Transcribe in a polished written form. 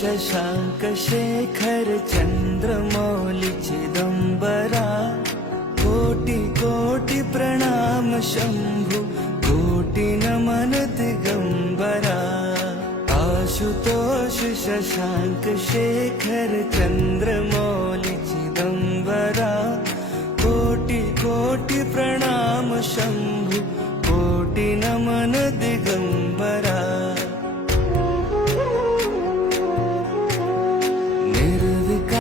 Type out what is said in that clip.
शशांक शेखर चंद्रमौली चिदंबरा, कोटि कोटि प्रणाम शंभु, कोटि नमन दिगंबरा। आशुतोष शशांक शेखर चंद्रमौली